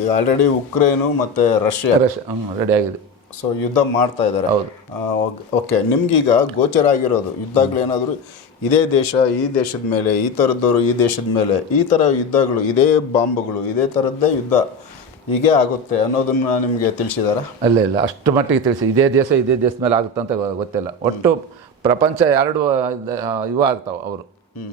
ಈಗ ಆಲ್ರೆಡಿ ಉಕ್ರೇನು ಮತ್ತು ರಷ್ಯಾ ಹ್ಞೂ ರೆಡಿ ಆಗಿದೆ. ಸೊ ಯುದ್ಧ ಮಾಡ್ತಾ ಇದ್ದಾರೆ. ಹೌದು. ಓಕೆ ನಿಮ್ಗೀಗ ಗೋಚರ ಆಗಿರೋದು ಯುದ್ಧಗಳು ಏನಾದರೂ ಇದೇ ದೇಶ ಈ ದೇಶದ ಮೇಲೆ ಈ ಥರದ್ದವರು ಈ ದೇಶದ ಮೇಲೆ ಈ ಥರ ಯುದ್ಧಗಳು ಇದೇ ಬಾಂಬ್ಗಳು ಇದೇ ಥರದ್ದೇ ಯುದ್ಧ ಹೀಗೆ ಆಗುತ್ತೆ ಅನ್ನೋದನ್ನು ನಿಮಗೆ ತಿಳಿಸಿದಾರ? ಅಲ್ಲ ಇಲ್ಲ. ಅಷ್ಟು ಮಟ್ಟಿಗೆ ತಿಳಿಸಿ. ಇದೇ ದೇಶ ಇದೇ ದೇಶದ ಮೇಲೆ ಆಗುತ್ತೆ ಅಂತ ಗೊತ್ತಿಲ್ಲ. ಒಟ್ಟು ಪ್ರಪಂಚ ಎರಡು ಇವು ಆಗ್ತಾವೆ ಅವರು. ಹ್ಞೂ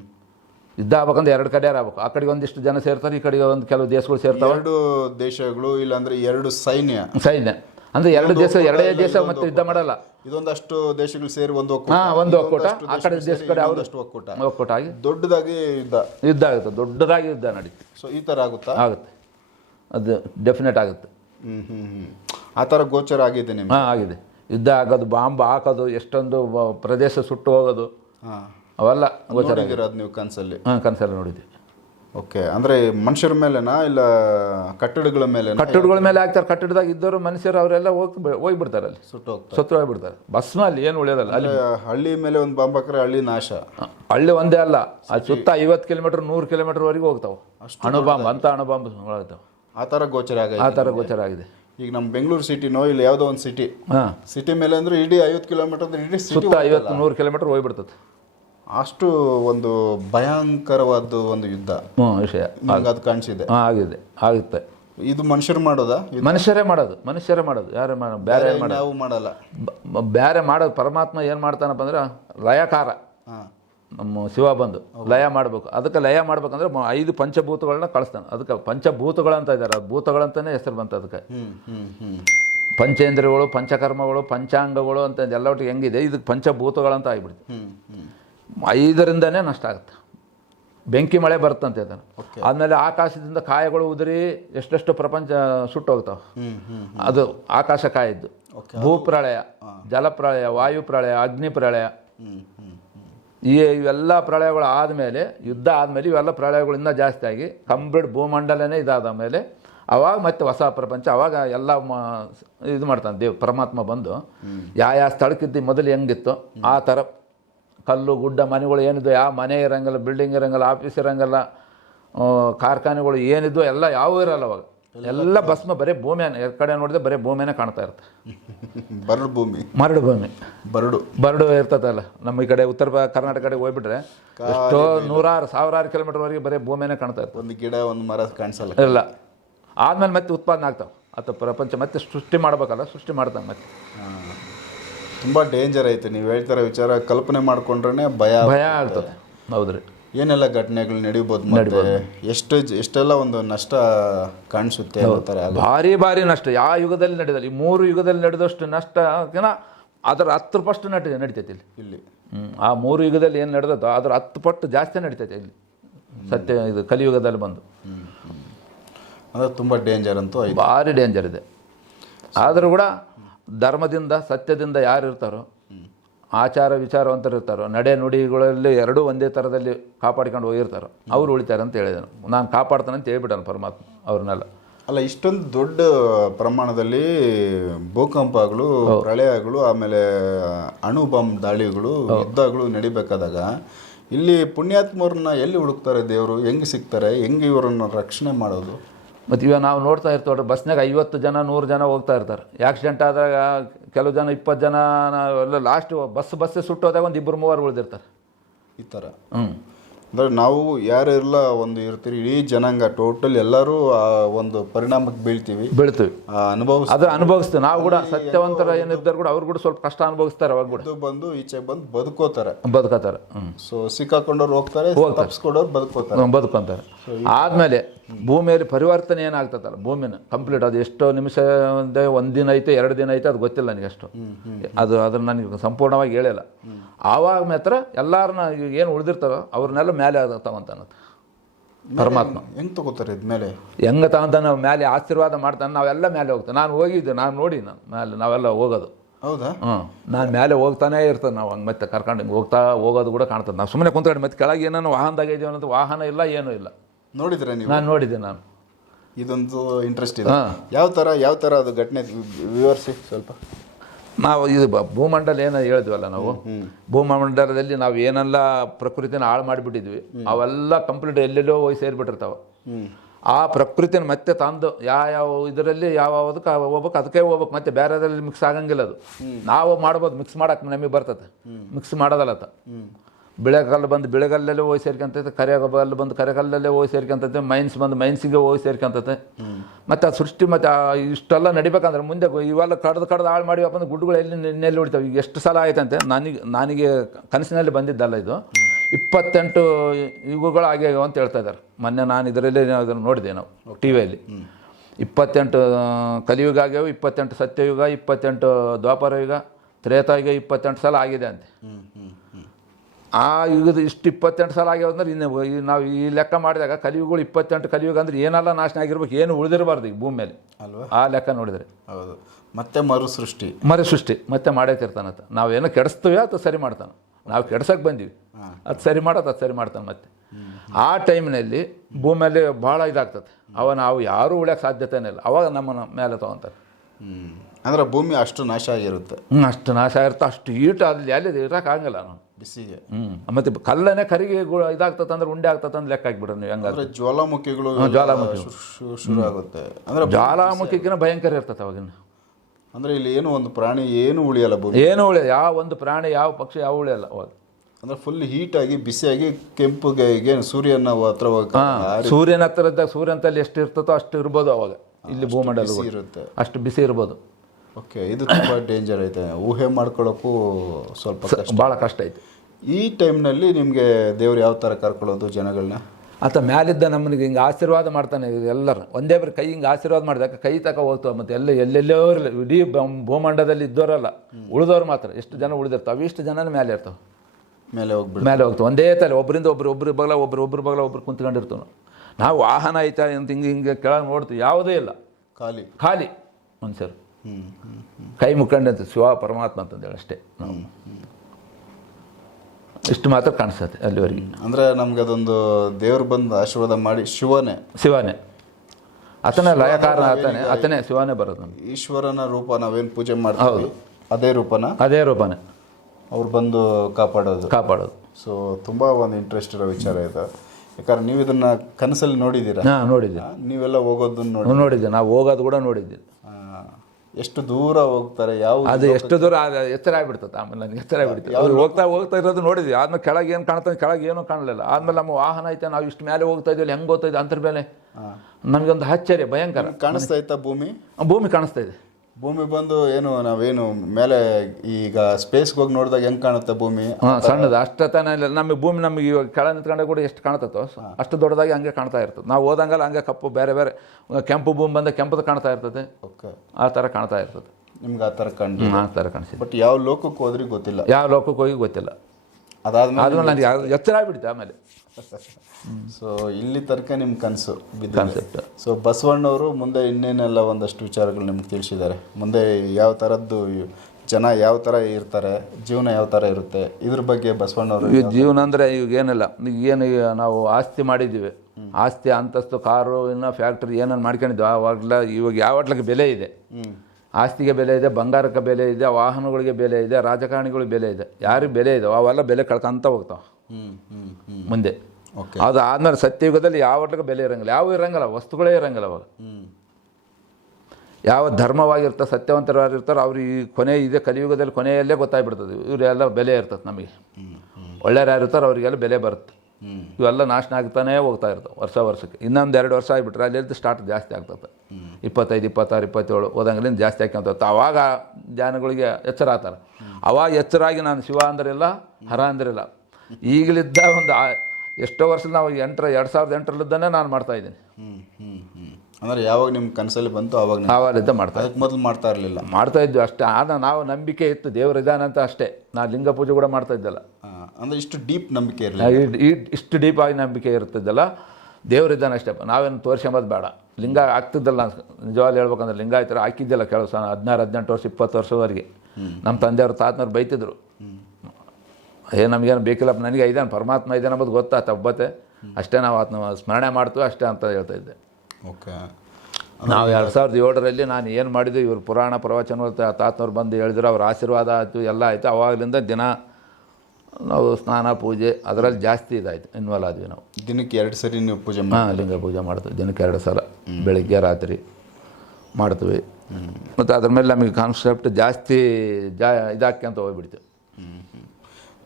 ಯುದ್ಧ ಆಗ್ಬೇಕಂದ್ರೆ ಎರಡು ಕಡೆ ಆಗ್ಬೇಕು. ಆ ಕಡೆಗೆ ಒಂದಿಷ್ಟು ಜನ ಸೇರ್ತಾರೆ ಈ ಕಡೆಗೆ ಒಂದು ಕೆಲವು ದೇಶಗಳು ಸೇರ್ತಾವೆ. ಎರಡು ದೇಶಗಳು ಇಲ್ಲಾಂದ್ರೆ ಎರಡು ಸೈನ್ಯ. ಸೈನ್ಯ. ಅಂದ್ರೆ ಎರಡು ದೇಶ ಎರಡೇ ದೇಶ ಮತ್ತೆ ಯುದ್ಧ ಮಾಡಲ್ಲ. ಇದೊಂದಷ್ಟು ದೇಶಗಳು ಸೇರಿ ಒಂದು ಒಕ್ಕೂಟ. ಒಂದು ಒಕ್ಕೂಟ. ಆ ಕಡೆ ದೇಶ ಕಡೆ ಅವರು ಇನ್ನೊಂದಷ್ಟು ಒಕ್ಕೂಟ. ಒಕ್ಕೂಟ ಆಗಿ ದೊಡ್ಡದಾಗಿ ಯುದ್ಧ. ಯುದ್ಧ ಆಗುತ್ತೆ. ದೊಡ್ಡದಾಗಿ ಯುದ್ಧ ನಡೀತು. ಸೊ ಈ ಥರ ಆಗುತ್ತಾ? ಆಗುತ್ತೆ. ಅದು ಡೆಫಿನೆಟ್ ಆಗುತ್ತೆ. ಹ್ಮ್ ಹ್ಮ್ ಆ ಥರ ಗೋಚರ ಆಗಿದೆ ನಿಮ್ಗೆ? ಹಾಂ ಆಗಿದೆ. ಯುದ್ಧ ಆಗೋದು ಬಾಂಬ್ ಹಾಕೋದು ಎಷ್ಟೊಂದು ಪ್ರದೇಶ ಸುಟ್ಟು ಹೋಗೋದು. ಹಾಂ. ಅವೆಲ್ಲ ಗೋಚರ ಅದು ನೀವು ಕನಸಲ್ಲಿ? ಹಾಂ ಕನಸಲ್ಲಿ ನೋಡಿದ್ವಿ ಓಕೆ ಅಂದರೆ ಮನುಷ್ಯರ ಮೇಲೆನಾ ಇಲ್ಲ ಕಟ್ಟಡಗಳ ಮೇಲೆ ಕಟ್ಟಡಗಳ ಮೇಲೆ ಹಾಕ್ತಾರೆ ಕಟ್ಟಡದಾಗ ಇದ್ದವರು ಮನುಷ್ಯರು ಅವರೆಲ್ಲ ಹೋಗಿ ಹೋಗ್ಬಿಡ್ತಾರೆ ಅಲ್ಲಿ. ಸುಟ್ಟು ಹೋಗ್ತಾರೆ. ಸತ್ತು ಹೋಗ್ಬಿಡ್ತಾರೆ. ಬಸ್ನ ಅಲ್ಲಿ ಏನು ಉಳಿಯೋದಲ್ಲ ಅಲ್ಲಿ. ಹಳ್ಳಿ ಮೇಲೆ ಒಂದು ಬಾಂಬ್ ಹಾಕ್ರೆ ಹಳ್ಳಿ ನಾಶ. ಹಳ್ಳಿ ಒಂದೇ ಅಲ್ಲ. ಅದು ಸುತ್ತ ಐವತ್ತು ಕಿಲೋಮೀಟರ್ ನೂರು ಕಿಲೋಮೀಟರ್ವರೆಗೂ ಹೋಗ್ತಾವೆ. ಅಣುಬಾಂಬ್ ಅಂತ ಅಣುಬಾಂಬ್ ಹೋಗ್ತಾವೆ ಆ ಥರ ಗೋಚರ ಆ ಆಗೈತೆ ಥರ ಗೋಚರ ಆಗಿದೆ. ಈಗ ನಮ್ಮ ಬೆಂಗಳೂರು ಸಿಟಿನೋ ಇಲ್ಲ ಯಾವುದೋ ಒಂದು ಸಿಟಿ ಹಾಂ. ಸಿಟಿ ಮೇಲೆ ಅಂದ್ರೆ ಇಡೀ ಐವತ್ತು ಕಿಲೋಮೀಟರ್ ಇಡೀ ಸಿಟಿ ಸುತ್ತ ಐವತ್ತು ನೂರು ಕಿಲೋಮೀಟರ್ ಹೋಗ್ಬಿಡ್ತದೆ. ಅಷ್ಟು ಒಂದು ಭಯಂಕರವಾದ ಒಂದು ಯುದ್ಧ. ಹ್ಞೂ ವಿಷಯ. ಅದು ಕಾಣಿಸಿದೆ? ಹಾಂ ಆಗಿದೆ. ಆಗುತ್ತೆ. ಇದು ಮನುಷ್ಯರು ಮಾಡೋದ? ಇದು ಮನುಷ್ಯರೇ ಮಾಡೋದು. ಮನುಷ್ಯರೇ ಮಾಡೋದು. ಯಾರೇ ಮಾಡೋ ಬೇರೆ ಏನು ಮಾಡೋದು. ನಾವು ಮಾಡಲ್ಲ ಬೇರೆ ಮಾಡೋದು. ಪರಮಾತ್ಮ ಏನು ಮಾಡ್ತಾನಪ್ಪ ಅಂದ್ರೆ ಲಯಕಾರ. ಹಾಂ. ನಮ್ಮ ಶಿವ ಬಂದು ಲಯ ಮಾಡಬೇಕು. ಅದಕ್ಕೆ ಲಯ ಮಾಡ್ಬೇಕಂದ್ರೆ ಮ- ಐದು ಪಂಚಭೂತಗಳನ್ನ ಕಳಿಸ್ತಾನೆ. ಅದಕ್ಕೆ ಪಂಚಭೂತಗಳಂತ ಇದ್ದಾರೆ. ಆ ಭೂತಗಳಂತಲೇ ಹೆಸರು ಬಂತು ಅದಕ್ಕೆ. ಹ್ಮ್ ಹ್ಮ್ ಹ್ಮ್. ಪಂಚೇಂದ್ರಿಯಗಳು ಪಂಚಕರ್ಮಗಳು ಪಂಚಾಂಗಗಳು ಅಂತ ಎಲ್ಲ ಒಟ್ಟಿಗೆ ಹೆಂಗಿದೆ? ಇದಕ್ಕೆ ಪಂಚಭೂತಗಳಂತ ಆಗಿಬಿಡ್ತು. ಹ್ಮ್ ಹ್ಮ್. ಐದರಿಂದನೇ ನಷ್ಟ ಆಗುತ್ತೆ. ಬೆಂಕಿ ಮಳೆ ಬರುತ್ತಂತೆ ಅದನ್ನು. ಆದಮೇಲೆ ಆಕಾಶದಿಂದ ಕಾಯಗಳು ಉದುರಿ ಎಷ್ಟೆಷ್ಟು ಪ್ರಪಂಚ ಸುಟ್ಟೋಗ್ತಾವೆ. ಅದು ಆಕಾಶ ಕಾಯಿದ್ದು. ಭೂಪ್ರಳಯ ಜಲಪ್ರಳಯ ವಾಯು ಪ್ರಳಯ ಅಗ್ನಿ ಪ್ರಳಯ ಈ ಇವೆಲ್ಲ ಪ್ರಳಯಗಳು ಆದಮೇಲೆ ಯುದ್ಧ ಆದಮೇಲೆ ಇವೆಲ್ಲ ಪ್ರಳಯಗಳಿಂದ ಜಾಸ್ತಿ ಆಗಿ ಕಂಪ್ಲೀಟ್ ಭೂಮಂಡಲನೇ ಇದಾದ ಮೇಲೆ ಅವಾಗ ಮತ್ತೆ ಹೊಸ ಪ್ರಪಂಚ ಅವಾಗ ಎಲ್ಲ ಮ ಇದು ಮಾಡ್ತಾನೆ ದೇವ್ ಪರಮಾತ್ಮ ಬಂದು ಯಾವ ಯಾವ ಸ್ಥಳಕ್ಕಿದ್ದು ಮೊದಲು ಹೆಂಗಿತ್ತು ಆ ಥರ ಕಲ್ಲು ಗುಡ್ಡ ಮನೆಗಳು ಏನಿದೆ ಯಾವ ಮನೆ ಇರೋಂಗಿಲ್ಲ ಬಿಲ್ಡಿಂಗ್ ಇರೋಂಗಿಲ್ಲ ಆಫೀಸ್ ಇರೋಂಗಿಲ್ಲ ಕಾರ್ಖಾನೆಗಳು ಏನಿದ್ದು ಎಲ್ಲ ಯಾವ ಇರಲ್ಲ ಅವಾಗ. ಎಲ್ಲ ಭಸ್ಮ ಬರೀ ಭೂಮಿ ಕಡೆ ನೋಡಿದ್ರೆ ಬರೀ ಭೂಮಿನೇ ಕಾಣ್ತಾ ಇರುತ್ತೆ. ಬರಡು ಭೂಮಿ. ಮರಡು ಭೂಮಿ. ಬರಡು. ಬರಡು ಇರ್ತದಲ್ಲ ನಮ್ಮ ಈ ಕಡೆ ಉತ್ತರ ಕರ್ನಾಟಕ ಕಡೆ ಹೋಗ್ಬಿಟ್ರೆ ಎಷ್ಟೋ ನೂರಾರು ಸಾವಿರಾರು ಕಿಲೋಮೀಟರ್ವರೆಗೆ ಬರೀ ಭೂಮಿನೇ ಕಾಣ್ತಾ ಇರ್ತದೆ. ಒಂದು ಗಿಡ ಒಂದು ಮರ ಕಾಣಿಸಲ್ಲ. ಇಲ್ಲ. ಆದ್ಮೇಲೆ ಮತ್ತೆ ಉತ್ಪಾದನೆ ಆಗ್ತಾವೆ. ಅಥವಾ ಪ್ರಪಂಚ ಮತ್ತೆ ಸೃಷ್ಟಿ ಮಾಡ್ಬೇಕಲ್ಲ ಸೃಷ್ಟಿ ಮಾಡ್ತಾನೆ ಮತ್ತೆ. ತುಂಬಾ ಡೇಂಜರ್ ಐತೆ. ನೀವು ಹೇಳ್ತಾರ ವಿಚಾರ ಕಲ್ಪನೆ ಮಾಡ್ಕೊಂಡ್ರೆ ಭಯ ಭಯ ಆಗ್ತದೆ. ಹೌದ್ರಿ. ಏನೆಲ್ಲ ಘಟನೆಗಳು ನಡೀಬೋದು ಮತ್ತೆ ಎಷ್ಟು ಎಷ್ಟೆಲ್ಲ ಒಂದು ನಷ್ಟ ಕಾಣಿಸುತ್ತೆ. ಭಾರಿ ಭಾರಿ ನಷ್ಟ. ಯಾವ ಯುಗದಲ್ಲಿ ನಡೆದಲ್ಲಿ? ಈ ಮೂರು ಯುಗದಲ್ಲಿ ನಡೆದಷ್ಟು ನಷ್ಟ ಅದರ ಹತ್ತು ಪಟ್ಟು ನಡ ನಡಿತೈತಿ ಇಲ್ಲಿ. ಇಲ್ಲಿ. ಆ ಮೂರು ಯುಗದಲ್ಲಿ ಏನು ನಡೆದತ್ತೋ ಅದರ ಹತ್ತು ಪಟ್ಟು ಜಾಸ್ತಿ ನಡಿತೈತೆ ಇಲ್ಲಿ. ಸತ್ಯ ಇದು ಕಲಿಯುಗದಲ್ಲಿ ಬಂದು. ಅದು ತುಂಬ ಡೇಂಜರ್ ಅಂತೂ ಭಾರಿ ಡೇಂಜರ್ ಇದೆ. ಆದರೂ ಕೂಡ ಧರ್ಮದಿಂದ ಸತ್ಯದಿಂದ ಯಾರು ಇರ್ತಾರೋ ಆಚಾರ ವಿಚಾರವಂತರು ಇರ್ತಾರೋ ನಡೆ ನುಡಿಗಳಲ್ಲಿ ಎರಡೂ ಒಂದೇ ಥರದಲ್ಲಿ ಕಾಪಾಡ್ಕೊಂಡು ಹೋಗಿರ್ತಾರೋ ಅವ್ರು ಉಳಿತಾರೆ ಅಂತ ಹೇಳಿದನು ನಾನು ಕಾಪಾಡ್ತಾನೆ ಅಂತ ಹೇಳ್ಬಿಟ್ಟನು ಪರಮಾತ್ಮ ಅವ್ರನ್ನೆಲ್ಲ. ಅಲ್ಲ ಇಷ್ಟೊಂದು ದೊಡ್ಡ ಪ್ರಮಾಣದಲ್ಲಿ ಭೂಕಂಪಗಳು ಪ್ರಳಯಗಳು ಆಮೇಲೆ ಅಣು ಬಾಂಬ್ ದಾಳಿಗಳು ಯುದ್ಧಗಳು ನಡಿಬೇಕಾದಾಗ ಇಲ್ಲಿ ಪುಣ್ಯಾತ್ಮರನ್ನ ಎಲ್ಲಿ ಹುಡುಕ್ತಾರೆ ದೇವರು? ಹೆಂಗೆ ಸಿಗ್ತಾರೆ? ಹೆಂಗೆ ಇವರನ್ನ ರಕ್ಷಣೆ ಮಾಡೋದು? ಮತ್ತು ಇವಾಗ ನಾವು ನೋಡ್ತಾ ಇರ್ತೀವಿ ಬಸ್ನಾಗ ಐವತ್ತು ಜನ ನೂರು ಜನ ಹೋಗ್ತಾ ಇರ್ತಾರೆ. ಆಕ್ಸಿಡೆಂಟ್ ಆದಾಗ ಕೆಲವು ಜನ ಇಪ್ಪತ್ತು ಜನ ಎಲ್ಲ ಲಾಸ್ಟ್ ಬಸ್ ಬಸ್ಸೇ ಸುಟ್ಟೋದಾಗ ಒಂದು ಇಬ್ಬರು ಮೂವರು ಉಳಿದಿರ್ತಾರೆ. ಈ ಥರ ಹ್ಞೂ ಅಂದ್ರೆ ನಾವು ಯಾರು ಇರಲ್ಲ ಒಂದು ಇರ್ತೀರಿ ಇಡೀ ಜನಾಂಗ ಟೋಟಲ್ ಎಲ್ಲರೂ ಆ ಒಂದು ಪರಿಣಾಮಕ್ಕೆ ಬೀಳ್ತೀವಿ. ಬೀಳ್ತೀವಿ. ಆ ಅನುಭವ ಅದು ಅನುಭವಿಸ್ತೀವಿ. ನಾವು ಕೂಡ ಸತ್ಯವಂತರ ಏನಿದ್ದಾರೆ ಕೂಡ ಅವ್ರು ಕೂಡ ಸ್ವಲ್ಪ ಕಷ್ಟ ಅನುಭವಿಸ್ತಾರೆ ಅವಾಗ ಕೂಡ. ಬಂದು ಈಚೆ ಬಂದು ಬದುಕೋತಾರೆ. ಬದುಕೋತಾರೆ. ಹ್ಞೂ ಸೊ ಸಿಕ್ಕಾಕೊಂಡವ್ರು ಹೋಗ್ತಾರೆ ತಪ್ಪಿಸ್ಕೊಂಡವ್ರು ಬದುಕೋತಾರೆ. ಬದುಕೊಂತಾರೆ. ಆದಮೇಲೆ ಭೂಮಿಯಲ್ಲಿ ಪರಿವರ್ತನೆ ಏನಾಗ್ತದಲ್ಲ ಭೂಮಿನ ಕಂಪ್ಲೀಟ್ ಅದು ಎಷ್ಟೋ ನಿಮಿಷ ಒಂದೇ ದಿನ ಐತೆ ಎರಡು ದಿನ ಐತೆ ಅದು ಗೊತ್ತಿಲ್ಲ ನನಗೆ ಅಷ್ಟು. ಅದು ಅದನ್ನು ನನಗೆ ಸಂಪೂರ್ಣವಾಗಿ ಹೇಳಿಲ್ಲ. ಆವಾಗ ಮಾತ್ರ ಎಲ್ಲರನ್ನ ಏನು ಉಳಿದಿರ್ತಾರೋ ಅವ್ರನ್ನೆಲ್ಲ ಮೇಲೆ ಅನ್ನೋದು. ಪರಮಾತ್ಮ. ಹೆಂಗೆ ತಗೋತಾರೆ ಇದ್ಮೇಲೆ ಹೆಂಗೆ ನಾವು ಮೇಲೆ ಆಶೀರ್ವಾದ ಮಾಡ್ತಾನೆ ನಾವೆಲ್ಲ ಮೇಲೆ ಹೋಗ್ತೇವೆ. ನಾನು ಹೋಗಿದ್ದೆ ನಾನು ನೋಡಿ ನಾನು ಮೇಲೆ ನಾವೆಲ್ಲ ಹೋಗೋದು. ಹೌದಾ? ಹ್ಞೂ ನಾನು ಮೇಲೆ ಹೋಗ್ತಾನೆ ಇರ್ತದೆ ನಾವು ಹಂಗೆ ಮತ್ತೆ ಕರ್ಕೊಂಡು ಹಿಂಗೆ ಹೋಗ್ತಾ ಹೋಗೋದು ಕೂಡ ಕಾಣ್ತದೆ. ನಾವು ಸುಮ್ಮನೆ ಕುಂತ್ಕೊಂಡು ಮತ್ತೆ ಕೆಳಗೆ ಏನೋ ವಾಹನದಾಗ ಇದೀವಿ ಅನ್ನೋದು ವಾಹನ ಇಲ್ಲ ಏನೂ ಇಲ್ಲ. ನೋಡಿದ್ರೆ ನೀವು? ನಾನು ನೋಡಿದೆ ನಾನು. ಇದೊಂದು ಇಂಟ್ರೆಸ್ಟ್ ಇದೆ. ಹಾ. ಯಾವ ಥರ ಯಾವ ಥರ ಅದು ಘಟನೆ ವಿವರಿಸಿ ಸ್ವಲ್ಪ. ನಾವು ಇದು ಬ- ಭೂಮಂಡಲ ಏನೋ ಹೇಳಿದ್ವಲ್ಲ ನಾವು? ಭೂಮಂಡಲದಲ್ಲಿ ನಾವು ಏನೆಲ್ಲ ಪ್ರಕೃತಿನ ಹಾಳು ಮಾಡಿಬಿಟ್ಟಿದ್ವಿ ಅವೆಲ್ಲ ಕಂಪ್ಲೀಟ್ ಎಲ್ಲೆಲ್ಲೋ ಹೋಗಿ ಸೇರಿಬಿಟ್ಟಿರ್ತಾವೆ. ಆ ಪ್ರಕೃತಿನ ಮತ್ತೆ ತಂದು ಯಾವ ಯಾವ ಇದರಲ್ಲಿ ಯಾವ ಅದಕ್ಕೆ ಹೋಗ್ಬೇಕು ಅದಕ್ಕೆ ಹೋಗ್ಬೇಕು ಮತ್ತೆ ಬೇರೆದ್ರಲ್ಲಿ ಮಿಕ್ಸ್ ಆಗಂಗಿಲ್ಲ ಅದು. ನಾವು ಮಾಡ್ಬೋದು ಮಿಕ್ಸ್ ಮಾಡಕ್ಕೆ ನಮಗೆ ಬರ್ತದೆ ಮಿಕ್ಸ್ ಮಾಡೋದಲ್ಲತ್ತ ಬಿಳೆಗಲ್ಲು ಬಂದು ಬಿಳೆಗಲ್ಲಲ್ಲೇ ಹೋಗಿ ಸೇರ್ಕೊಂತೈತೆ ಕರೆಗಲ್ಲು ಬಂದು ಕರೆಗಲ್ಲಲ್ಲೇ ಹೋಗಿ ಸೇರ್ಕೊಂತೈತೆ, ಮೈನ್ಸ್ ಬಂದು ಮೈನ್ಸಿಗೆ ಹೋಗಿ ಸೇರ್ಕೊಂತೈತೆ. ಮತ್ತು ಆ ಸೃಷ್ಟಿ ಮತ್ತು ಇಷ್ಟೆಲ್ಲ ನಡಿಬೇಕಂದ್ರೆ ಮುಂದೆ ಇವೆಲ್ಲ ಕಡ್ದು ಕಡ್ದು ಹಾಳು ಮಾಡಿವಪ್ಪ ಅಂದ್ರೆ ಗುಡ್ಡುಗಳು ಎಲ್ಲಿ ನೆಲ್ಲಿ ಹೊಡಿತಾವೆ ಈಗ ಎಷ್ಟು ಸಲ ಆಯ್ತಂತೆ, ನನಗೆ ನನಗೆ ಕನಸಿನಲ್ಲಿ ಬಂದಿದ್ದಲ್ಲ ಇದು. ಇಪ್ಪತ್ತೆಂಟು ಯುಗಗಳು ಆಗ್ಯಾವ ಅಂತ ಹೇಳ್ತಾ ಇದ್ದಾರೆ. ಮೊನ್ನೆ ನಾನು ಇದರಲ್ಲಿ ಅದನ್ನು ನೋಡಿದೆ ನಾವು, ಟಿ ವಿಯಲ್ಲಿ. ಇಪ್ಪತ್ತೆಂಟು ಕಲಿಯುಗ ಆಗ್ಯಾವ, ಇಪ್ಪತ್ತೆಂಟು ಸತ್ಯಯುಗ, ಇಪ್ಪತ್ತೆಂಟು ದ್ವಾಪರ ಯುಗ, ತ್ರೇತಾಯುಗ ಇಪ್ಪತ್ತೆಂಟು ಸಲ ಆಗಿದೆ ಅಂತೆ. ಆ ಯುಗದ ಇಷ್ಟು ಇಪ್ಪತ್ತೆಂಟು ಸಲ ಆಗ್ಯಾವ ಅಂದ್ರೆ ಇನ್ನು ನಾವು ಈ ಲೆಕ್ಕ ಮಾಡಿದಾಗ ಕಲಿಯುಗಳು ಇಪ್ಪತ್ತೆಂಟು ಕಲಿಯುಗ ಅಂದ್ರೆ ಏನೆಲ್ಲ ನಾಶನ ಆಗಿರ್ಬೇಕು ಏನು ಉಳಿದಿರಬಾರ್ದು ಈಗ ಭೂಮಿ ಮೇಲೆ. ಅಲ್ವಾ? ಆ ಲೆಕ್ಕ ನೋಡಿದರೆ. ಹೌದು. ಮತ್ತೆ ಮರು ಸೃಷ್ಟಿ ಮರು ಸೃಷ್ಟಿ ಮತ್ತೆ ಮಾಡೇ ತಿರ್ತಾನಂತ ನಾವು ಏನೋ ಕೆಡಿಸ್ತೀವಿ ಅದು ಸರಿ ಮಾಡ್ತಾನೆ. ನಾವು ಕೆಡ್ಸಕ್ಕೆ ಬಂದೀವಿ. ಅದು ಸರಿ ಮಾಡೋದು ಅದು ಸರಿ ಮಾಡ್ತಾನೆ ಮತ್ತೆ. ಆ ಟೈಮ್ನಲ್ಲಿ ಭೂಮಿಯಲ್ಲಿ ಭಾಳ ಇದಾಗ್ತದೆ. ಅವ ನಾವು ಯಾರೂ ಉಳಿಯೋಕೆ ಸಾಧ್ಯತೆನೇ ಇಲ್ಲ. ಅವಾಗ ನಮ್ಮನ್ನು ಮೇಲೆ ತೊಗೊತಾರೆ. ಅಂದ್ರೆ ಭೂಮಿ ಅಷ್ಟು ನಾಶ ಆಗಿರುತ್ತೆ. ಹ್ಞೂ ಅಷ್ಟು ನಾಶ ಇರುತ್ತೆ ಅಷ್ಟು ಈಟು ಅಲ್ಲಿ ಎಲ್ಲಿ ಇರೋಕ್ಕಾಗಲ್ಲ ನಾವು. ಬಿಸಿಗೆ. ಹ್ಞೂ ಮತ್ತು ಕಲ್ಲನೆ ಕರಿಗೆ ಇದಾಗ್ತದೆ ಅಂದ್ರೆ ಉಂಡೆ ಆಗ್ತದೆ ಅಂದ್ರೆ ಲೆಕ್ಕ ಹಾಕ್ಬಿಡ್ರಿ ನೀವು ಹೆಂಗಾದ್ರೆ ಜ್ವಾಲಾಮುಖಿಗಳು ಜ್ವಾಲಾಮುಖಿ. ಶುರು ಆಗುತ್ತೆ. ಅಂದ್ರೆ ಜ್ವಾಲಾಮುಖಿಗಿನ ಭಯಂಕರ ಇರ್ತದೆ ಅವಾಗಿನ ಅಂದ್ರೆ ಇಲ್ಲಿ ಏನು ಒಂದು ಪ್ರಾಣಿ ಏನು ಉಳಿಯಲ್ಲ ಏನು ಉಳಿಯ ಯಾವ ಒಂದು ಪ್ರಾಣಿ ಯಾವ ಪಕ್ಷಿ ಯಾವ ಉಳಿಯಲ್ಲ ಅವಾಗ. ಅಂದ್ರೆ ಫುಲ್ ಹೀಟ್ ಆಗಿ ಬಿಸಿಯಾಗಿ ಕೆಂಪುಗೆ ಏನು ಸೂರ್ಯನ ಹತ್ರ ಸೂರ್ಯನ ಹತ್ರ ಇದ್ದಾಗ ಸೂರ್ಯನಂತಲ್ಲಿ ಎಷ್ಟು ಇರ್ತದೋ ಅಷ್ಟು ಇರ್ಬೋದು ಅವಾಗ. ಇಲ್ಲಿ ಭೂಮಂಡಲ ಇರುತ್ತೆ. ಅಷ್ಟು ಬಿಸಿ ಇರ್ಬೋದು. ಓಕೆ ಇದು ತುಂಬ ಡೇಂಜರ್ ಐತೆ. ಊಹೆ ಮಾಡ್ಕೊಳ್ಳೋಕ್ಕೂ ಸ್ವಲ್ಪ ಕಷ್ಟ. ಭಾಳ ಕಷ್ಟ ಐತೆ. ಈ ಟೈಮ್ನಲ್ಲಿ ನಿಮಗೆ ದೇವ್ರು ಯಾವ ಥರ ಕರ್ಕೊಳ್ಳೋದು ಜನಗಳನ್ನ ಆತ ಮ್ಯಾಲಿದ್ದ ನಮ್ಮನಿಗೆ ಹಿಂಗೆ ಆಶೀರ್ವಾದ ಮಾಡ್ತಾನೆ ಎಲ್ಲರೂ. ಒಂದೇ ಬರೀ ಕೈ ಹಿಂಗೆ ಆಶೀರ್ವಾದ ಮಾಡಿದಾಗ ಕೈ ತಕ ಹೋಗ್ತವೆ ಮತ್ತು ಎಲ್ಲ ಎಲ್ಲೆಲ್ಲೋ ಇರಲಿ ಇಡೀ ಭೂಮಂಡದಲ್ಲಿ ಇದ್ದವರಲ್ಲ ಉಳಿದವ್ರು ಮಾತ್ರ. ಎಷ್ಟು ಜನ ಉಳಿದಿರ್ತಾವೆ? ಅವಿಷ್ಟು ಜನನ ಮೇಲೆ ಇರ್ತಾವೆ. ಮೇಲೆ ಹೋಗ್ಬಿಟ್ಟು ಮೇಲೆ ಹೋಗ್ತಾವೆ. ಒಂದೇ ತಲೆ. ಒಬ್ಬರಿಂದ ಒಬ್ಬರು ಒಬ್ಬರು ಬಗಲ ಒಬ್ಬರು ಒಬ್ಬರು ಬಗಲ ಒಬ್ಬರು ಕುಂತ್ಕೊಂಡಿರ್ತಾವೆ. ನಾವು. ವಾಹನ ಐತೆ ಅಂತ ಹಿಂಗೆ ಹಿಂಗೆ ಕೆಳಗೆ ನೋಡ್ತೀವಿ. ಯಾವುದೇ ಇಲ್ಲ. ಖಾಲಿ. ಖಾಲಿ. ಮನುಷ್ಯರು ಕೈ ಮುಖಂಡಂತ ಶಿವ ಪರಮಾತ್ಮ ಅಂತಂದೇಳಿ ಅಷ್ಟೇ ನಾವು. ಇಷ್ಟು ಮಾತ್ರ ಕಾಣಿಸುತ್ತೆ ಅಲ್ಲಿವರೆಗೆ. ಅಂದ್ರೆ ನಮ್ಗೆ ಅದೊಂದು ದೇವ್ರು ಬಂದು ಆಶೀರ್ವಾದ ಮಾಡಿ ಶಿವನೇ. ಶಿವನೇ. ಆತನೇ ಲಯಕಾರ ಆತನೇ ಆತನೇ ಶಿವನೇ ಬರೋದು ನಮ್ಗೆ. ಈಶ್ವರನ ರೂಪ ನಾವೇನು ಪೂಜೆ ಮಾಡ್ತೀವಿ? ಅದೇ ರೂಪನ? ಅದೇ ರೂಪನೇ. ಅವ್ರು ಬಂದು ಕಾಪಾಡೋದು. ಕಾಪಾಡೋದು. ಸೊ ತುಂಬಾ ಒಂದು ಇಂಟ್ರೆಸ್ಟ್ ಇರೋ ವಿಚಾರ ಇದು. ಯಾಕಂದ್ರೆ ನೀವು ಇದನ್ನ ಕನಸಲ್ಲಿ ನೋಡಿದ್ದೀರಾ? ಹಾಂ ನೋಡಿದ್ದೆ. ಆ, ನೀವೆಲ್ಲ ಹೋಗೋದನ್ನ ನೋಡಿ ನೋಡಿದ್ದೆ. ನಾವು ಹೋಗೋದು ಕೂಡ ನೋಡಿದ್ದೆ. ಆ, ಎಷ್ಟು ದೂರ ಹೋಗ್ತಾರೆ ಯಾವ ಅದು ಎಷ್ಟು ದೂರ ಎಚ್ಚರ ಆಗ್ಬಿಡ್ತದೆ ಆಮೇಲೆ ನನಗೆ ಎತ್ತರ ಆಗ್ಬಿಡ್ತದೆ. ಅವ್ರು ಹೋಗ್ತಾ ಹೋಗ್ತಾ ಇರೋದು ನೋಡಿದ್ವಿ. ಆದ್ಮೇಲೆ ಕೆಳಗೆ ಏನು ಕಾಣ್ತದೆ ಕೆಳಗೆ ಏನೂ ಕಾಣಲಿಲ್ಲ. ಆದ್ಮೇಲೆ ನಮ್ಮ ವಾಹನ ಐತೆ ನಾವು ಇಷ್ಟು ಮೇಲೆ ಹೋಗ್ತಾ ಇದ್ದೀವಿ ಹೆಂಗೆ ಹೋಗ್ತಾ ಇದ್ದೀವಿ ಅಂತರ ಮೇಲೆ ಒಂದು ಆಶ್ಚರ್ಯ ಭಯಂಕರ. ಕಾಣಿಸ್ತಾ ಇತ್ತ ಭೂಮಿ? ಭೂಮಿ ಕಾಣಿಸ್ತಾ ಇದೆ. ಭೂಮಿ ಬಂದು ಏನು ನಾವೇನು ಮೇಲೆ ಈಗ ಸ್ಪೇಸ್ ಹೋಗಿ ನೋಡಿದಾಗ ಹೆಂಗ್ ಕಾಣುತ್ತೆ ಭೂಮಿ? ಹಾಂ ಸಣ್ಣದು. ಅಷ್ಟ ತಾನೇ ಇಲ್ಲ. ನಮಗೆ ಭೂಮಿ ನಮಗೆ ಇವಾಗ ಕೆಳ ನಿಂತ್ಕೊಂಡಾಗ ಕೂಡ ಎಷ್ಟು ಕಾಣ್ತತ್ತೋ ಅಷ್ಟು ದೊಡ್ಡದಾಗಿ ಹಂಗೆ ಕಾಣ್ತಾ ಇರ್ತದೆ. ನಾವು ಓದಂಗಲ್ಲ ಹಂಗೆ ಕಪ್ಪು ಬೇರೆ ಬೇರೆ ಕೆಂಪು ಭೂಮಿ ಬಂದ ಕೆಂಪದು ಕಾಣ್ತಾ ಇರ್ತದೆ. ಓಕೆ ಆ ಥರ ಕಾಣ್ತಾ ಇರ್ತದೆ. ನಿಮ್ಗೆ ಆ ಥರ ಕಂಡು ಆ ಥರ ಕಾಣಿಸಿದೆ. ಬಟ್ ಯಾವ ಲೋಕಕ್ಕೆ ಹೋದ್ರಿ ಗೊತ್ತಿಲ್ಲ. ಯಾವ ಲೋಕಕ್ಕೆ ಹೋಗಿ ಗೊತ್ತಿಲ್ಲ. ಅದಾದ್ಮೇಲೆ ಅದನ್ನ ನನಗೆ ಎಚ್ಚರ ಆಗ್ಬಿಡ್ತು ಆಮೇಲೆ. ಸೊ ಇಲ್ಲಿ ತನಕ ನಿಮ್ಮ ಕನಸು ಕಾನ್ಸೆಪ್ಟ್ ಸೊ ಬಸವಣ್ಣವರು ಮುಂದೆ ಇನ್ನೇನೆಲ್ಲ ಒಂದಷ್ಟು ವಿಚಾರಗಳು ನಿಮ್ಗೆ ತಿಳಿಸಿದ್ದಾರೆ. ಮುಂದೆ ಯಾವ ಥರದ್ದು ಜನ ಯಾವ ಥರ ಇರ್ತಾರೆ ಜೀವನ ಯಾವ ಥರ ಇರುತ್ತೆ ಇದ್ರ ಬಗ್ಗೆ ಬಸವಣ್ಣವರು ಈ ಜೀವನ ಅಂದರೆ ಈಗ ಏನಿಲ್ಲ. ಈಗ ಏನು ಈಗ ನಾವು ಆಸ್ತಿ ಮಾಡಿದ್ದೀವಿ. ಆಸ್ತಿ ಅಂತಸ್ತು ಕಾರು ಇನ್ನೂ ಫ್ಯಾಕ್ಟ್ರಿ ಏನನ್ನು ಮಾಡ್ಕೊಂಡಿದ್ವಿ ಆವಾಗಲ ಇವಾಗ ಯಾವಾಗ್ಲಕ್ಕೆ ಬೆಲೆ ಇದೆ. ಆಸ್ತಿಗೆ ಬೆಲೆ ಇದೆ ಬಂಗಾರಕ್ಕೆ ಬೆಲೆ ಇದೆ ವಾಹನಗಳಿಗೆ ಬೆಲೆ ಇದೆ ರಾಜಕಾರಣಿಗಳಿಗೆ ಬೆಲೆ ಇದೆ. ಯಾರಿಗೆ ಬೆಲೆ ಇದೆ ಅವೆಲ್ಲ ಬೆಲೆ ಕಳ್ಕೊಂತ ಹೋಗ್ತಾವೆ. ಮುಂದೆ. ಓಕೆ ಅದು ಆದ್ಮೇಲೆ ಸತ್ಯಯುಗದಲ್ಲಿ ಯಾವಟ್ಲಿಗೆ ಬೆಲೆ ಇರಂಗಿಲ್ಲ. ಯಾವ ಇರಂಗಿಲ್ಲ. ವಸ್ತುಗಳೇ ಇರಂಗಿಲ್ಲ ಅವಾಗ. ಯಾವ ಧರ್ಮವಾಗಿರ್ತ ಸತ್ಯವಂತರಾಗಿರ್ತಾರೋ ಅವ್ರು ಈ ಕೊನೆ ಇದೆ ಕಲಿಯುಗದಲ್ಲಿ ಕೊನೆಯಲ್ಲೇ ಗೊತ್ತಾಗ್ಬಿಡ್ತದೆ. ಇವರೆಲ್ಲ ಬೆಲೆ ಇರ್ತದೆ ನಮಗೆ. ಒಳ್ಳೆಯವ್ರು ಯಾರಿರ್ತಾರೆ ಅವರಿಗೆಲ್ಲ ಬೆಲೆ ಬರುತ್ತೆ. ಇವೆಲ್ಲ ನಾಶನ ಆಗ್ತಾನೇ ಹೋಗ್ತಾ ಇರ್ತವೆ ವರ್ಷ ವರ್ಷಕ್ಕೆ. ಇನ್ನೊಂದು ಎರಡು ವರ್ಷ ಆಗಿಬಿಟ್ರೆ ಅಲ್ಲಿಂದ ಸ್ಟಾರ್ಟ್ ಜಾಸ್ತಿ ಆಗ್ತದೆ. ಇಪ್ಪತ್ತೈದು ಇಪ್ಪತ್ತಾರು ಇಪ್ಪತ್ತೇಳು ಹೋದಂಗಲಿಂದ ಜಾಸ್ತಿ ಆಕ್ಕೊಂತ ಅವಾಗ ಜನಗಳಿಗೆ ಎಚ್ಚರ ಆಗ್ತಾರೆ. ಅವಾಗ ಎಚ್ಚರಾಗಿ ನಾನು ಶಿವ ಅಂದ್ರಿಲ್ಲ ಹರ ಅಂದ್ರಿಲ್ಲ ಈಗಲಿದ್ದ ಒಂದು ಎಷ್ಟೋ ವರ್ಷ ನಾವು ಎಂಟರ ಎರಡು ಸಾವಿರದ ಎಂಟರಲ್ಲಿದ್ದಾನೆ ನಾನು ಮಾಡ್ತಾ ಇದ್ದೀನಿ. ಅಂದ್ರೆ ಯಾವಾಗ ನಿಮ್ಮ ಕನಸಲ್ಲಿ ಬಂತು ಅವಾಗ ನೀವು ಆವಾಗಿದ್ದ ಮಾಡ್ತಾ ಅದಕ್ಕೆ ಮೊದಲು ಮಾಡ್ತಾ ಇರಲಿಲ್ಲ. ಮಾಡ್ತಾ ಇದ್ವಿ ಅಷ್ಟೇ. ಆದ ನಾವು ನಂಬಿಕೆ ಇತ್ತು ದೇವರ ಇದ್ದಾನೆ ಅಂತ ಅಷ್ಟೇ. ನಾನು ಲಿಂಗ ಪೂಜೆ ಕೂಡ ಮಾಡ್ತಾ ಇದ್ದಲ್ಲ. ಅಂದ್ರೆ ಇಷ್ಟು ಡೀಪ್ ನಂಬಿಕೆ ಇರಲಿಲ್ಲ. ಇಷ್ಟು ಡೀಪ್ ಆಗಿ ನಂಬಿಕೆ ಇರ್ತಿದ್ದಲ್ಲ ದೇವರಿದ್ದಾನೆ ಅಷ್ಟೇ. ನಾವೇನು ತೋರಿಸ್ಕೊಂಬೋದು ಬೇಡ. ಲಿಂಗ ಆಗ್ತಿದ್ದಲ್ಲ ನಿಜವಾಗ್ಲೂ ಹೇಳ್ಬೇಕಂದ್ರೆ ಲಿಂಗ ಆಯ್ತಾರೆ ಹಾಕಿದ್ದಿಲ್ಲ ಕೆಲಸ ಹದಿನಾರು ಹದಿನೆಂಟು ವರ್ಷ ಇಪ್ಪತ್ತು ವರ್ಷದವರೆಗೆ ನಮ್ಮ ತಂದೆಯವರು ತಾತನವ್ರು ಬೈತಿದ್ರು. ಏ ನಮಗೇನು ಬೇಕಿಲ್ಲಪ್ಪ ನನಗೆ ಐದಾನ ಪರಮಾತ್ಮ ಇದ್ದಾನೆ ಅಂಬೋದು ಗೊತ್ತಾಯ್ತು ಒಬ್ಬತ್ತೆ. ಅಷ್ಟೇ ನಾವು ಆತನ ಸ್ಮರಣೆ ಮಾಡ್ತೀವಿ ಅಷ್ಟೇ ಅಂತ ಹೇಳ್ತಾ ಇದ್ದೆ. ಓಕೆ. ನಾವು ಎರಡು ಸಾವಿರದ ಏಳರಲ್ಲಿ ನಾನು ಏನು ಮಾಡಿದ್ವಿ ಇವರು ಪುರಾಣ ಪ್ರವಚನ ತಾತನವ್ರು ಬಂದು ಹೇಳಿದ್ರು ಅವ್ರ ಆಶೀರ್ವಾದ ಆಯಿತು ಎಲ್ಲ ಆಯಿತು. ಅವಾಗಲಿಂದ ದಿನ ನಾವು ಸ್ನಾನ ಪೂಜೆ ಅದರಲ್ಲಿ ಜಾಸ್ತಿ ಇದಾಯಿತು ಇನ್ವಾಲ್ವ್ ಆದ್ವಿ ನಾವು. ದಿನಕ್ಕೆ ಎರಡು ಸರಿ ನೀವು ಪೂಜೆ ಹಾಂ ಲಿಂಗ ಪೂಜೆ ಮಾಡ್ತೀವಿ ದಿನಕ್ಕೆ ಎರಡು ಸಲ. ಬೆಳಿಗ್ಗೆ ರಾತ್ರಿ ಮಾಡ್ತೀವಿ. ಮತ್ತು ಅದ್ರ ಮೇಲೆ ನಮಗೆ ಕಾನ್ಸೆಪ್ಟ್ ಜಾಸ್ತಿ ಜಾ ಇದಾಕ್ಯಂತ ಹೋಗ್ಬಿಡ್ತೀವಿ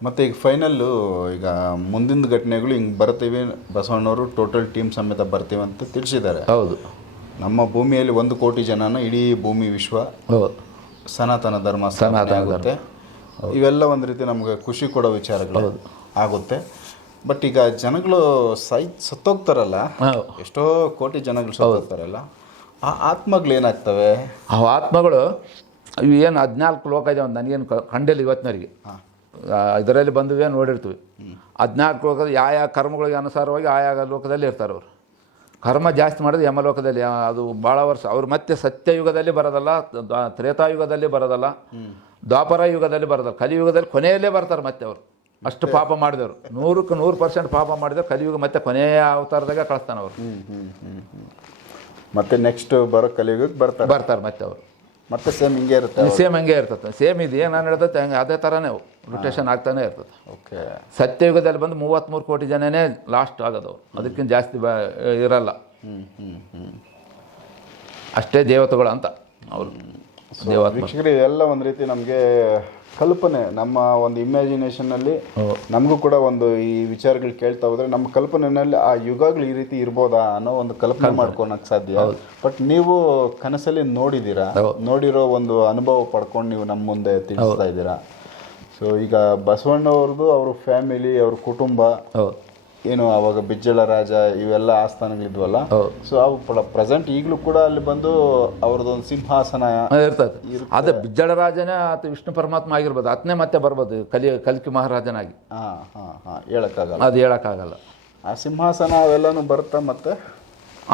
ಮತ್ತು ಈಗ ಫೈನಲ್ಲು ಈಗ ಮುಂದಿನ ಘಟನೆಗಳು ಹಿಂಗೆ ಬರ್ತೀವಿ. ಬಸವಣ್ಣವರು ಟೋಟಲ್ ಟೀಮ್ ಸಮೇತ ಬರ್ತೀವಿ ಅಂತ ತಿಳಿಸಿದ್ದಾರೆ. ಹೌದು. ನಮ್ಮ ಭೂಮಿಯಲ್ಲಿ ಒಂದು ಕೋಟಿ ಜನನ ಇಡೀ ಭೂಮಿ ವಿಶ್ವ. ಹೌದು. ಸನಾತನ ಧರ್ಮ ಸನಾತನ ಆಗುತ್ತೆ. ಇವೆಲ್ಲ ಒಂದು ರೀತಿ ನಮಗೆ ಖುಷಿ ಕೊಡೋ ವಿಚಾರಗಳು ಆಗುತ್ತೆ. ಬಟ್ ಈಗ ಜನಗಳು ಸೈ ಸತ್ತೋಗ್ತಾರಲ್ಲ? ಹೌದು. ಎಷ್ಟೋ ಕೋಟಿ ಜನಗಳು ಸತ್ತೋಗ್ತಾರಲ್ಲ? ಆ ಆತ್ಮಗಳು ಏನಾಗ್ತವೆ? ಆ ಆತ್ಮಗಳು ಇವು ಏನು ಹದಿನಾಲ್ಕು ಲೋಕ ಇದೆ ಒಂದು ನನಗೇನು ಕಂಡಿಲ್ಲ ಇವತ್ತಿನವರೆಗೆ. ಇದರಲ್ಲಿ ಬಂದಿವೆ ನೋಡಿರ್ತೀವಿ. ಹದಿನಾಲ್ಕು ಲೋಕದ ಯಾವ ಯಾವ ಕರ್ಮಗಳಿಗೆ ಅನುಸಾರವಾಗಿ ಆಯಾ ಲೋಕದಲ್ಲಿ ಇರ್ತಾರೆ ಅವರು. ಕರ್ಮ ಜಾಸ್ತಿ ಮಾಡೋದು ಯಮಲೋಕದಲ್ಲಿ ಅದು ಭಾಳ ವರ್ಷ ಅವ್ರು ಮತ್ತೆ ಸತ್ಯಯುಗದಲ್ಲಿ ಬರೋದಲ್ಲ ತ್ರೇತಾಯುಗದಲ್ಲಿ ಬರೋದಲ್ಲ ದ್ವಾಪರ ಯುಗದಲ್ಲಿ ಬರೋದಲ್ಲ ಕಲಿಯುಗದಲ್ಲಿ ಕೊನೆಯಲ್ಲೇ ಬರ್ತಾರೆ ಮತ್ತೆ ಅವರು. ಅಷ್ಟು ಪಾಪ ಮಾಡಿದವರು. ನೂರಕ್ಕೆ ನೂರು ಪರ್ಸೆಂಟ್ ಪಾಪ ಮಾಡಿದವರು ಕಲಿಯುಗ ಮತ್ತೆ ಕೊನೆಯ ಅವತಾರದಾಗ ಕಳಿಸ್ತಾನೆ ಅವರು. ಮತ್ತೆ ನೆಕ್ಸ್ಟ್ ಬರೋ ಕಲಿಯುಗಕ್ಕೆ ಬರ್ತಾರೆ. ಬರ್ತಾರೆ ಮತ್ತೆ ಅವರು. ಮತ್ತೆ ಸೇಮ್ ಹಿಂಗೆ ಇರುತ್ತೆ ಸೇಮ್ ಹಂಗೆ ಇರ್ತದೆ. ಸೇಮ್ ಇದು ಏನು ಹೇಳ್ತೈತೆ ಹಂಗೆ ಅದೇ ಥರನೇ ರೊಟೇಷನ್ ಆಗ್ತಾನೆ ಇರ್ತದೆ. ಓಕೆ. ಸತ್ಯಯುಗದಲ್ಲಿ ಬಂದು ಮೂವತ್ತ್ಮೂರು ಕೋಟಿ ಜನನೇ ಲಾಸ್ಟ್ ಆಗೋದು. ಅದಕ್ಕಿಂತ ಜಾಸ್ತಿ ಬ ಇರಲ್ಲ. ಅಷ್ಟೇ ದೇವತೆಗಳು ಅಂತ ಅವರು. ವೀಕ್ಷಕರು ಇವೆಲ್ಲ ಒಂದು ರೀತಿ ನಮಗೆ ಕಲ್ಪನೆ. ನಮ್ಮ ಒಂದು ಇಮ್ಯಾಜಿನೇಷನ್ನಲ್ಲಿ ನಮಗೂ ಕೂಡ ಒಂದು ಈ ವಿಚಾರಗಳು ಕೇಳ್ತಾ ಹೋದ್ರೆ ನಮ್ಮ ಕಲ್ಪನೆಯಲ್ಲಿ ಆ ಯುಗಗಳು ಈ ರೀತಿ ಇರ್ಬೋದಾ ಅನ್ನೋ ಒಂದು ಕಲ್ಪನೆ ಮಾಡ್ಕೊಳಕ್ ಸಾಧ್ಯ. ಬಟ್ ನೀವು ಕನಸಲ್ಲಿ ನೋಡಿದ್ದೀರಾ ನೋಡಿರೋ ಒಂದು ಅನುಭವ ಪಡ್ಕೊಂಡು ನೀವು ನಮ್ಮ ಮುಂದೆ ತಿಳಿಸ್ತಾ ಇದ್ದೀರಾ? ಸೊ ಈಗ ಬಸವಣ್ಣವ್ರದ್ದು ಅವ್ರ ಫ್ಯಾಮಿಲಿ ಅವ್ರ ಕುಟುಂಬ ಏನು ಅವಾಗ ಬಿಜ್ಜಳ ರಾಜ ಇವೆಲ್ಲ ಆಸ್ಥಾನಗಳಿದ್ವಲ್ಲ. ಸೊ ಅವು ಪ್ರೆಸೆಂಟ್ ಈಗಲೂ ಕೂಡ ಅಲ್ಲಿ ಬಂದು ಅವ್ರದ್ದೊಂದು ಸಿಂಹಾಸನ ಇರ್ತದೆ. ಅದೇ ಬಿಜ್ಜಳ ರಾಜನೇ ಆತ ವಿಷ್ಣು ಪರಮಾತ್ಮ ಆಗಿರ್ಬೋದು. ಅದನ್ನೇ ಮತ್ತೆ ಬರ್ಬೋದು ಕಲಿ ಕಲ್ಕಿ ಮಹಾರಾಜನಾಗಿ. ಹಾಂ ಹಾಂ ಹಾಂ ಹೇಳೋಕ್ಕಾಗಲ್ಲ. ಅದು ಹೇಳೋಕ್ಕಾಗಲ್ಲ. ಆ ಸಿಂಹಾಸನ ಅವೆಲ್ಲನೂ ಬರುತ್ತಾ ಮತ್ತೆ?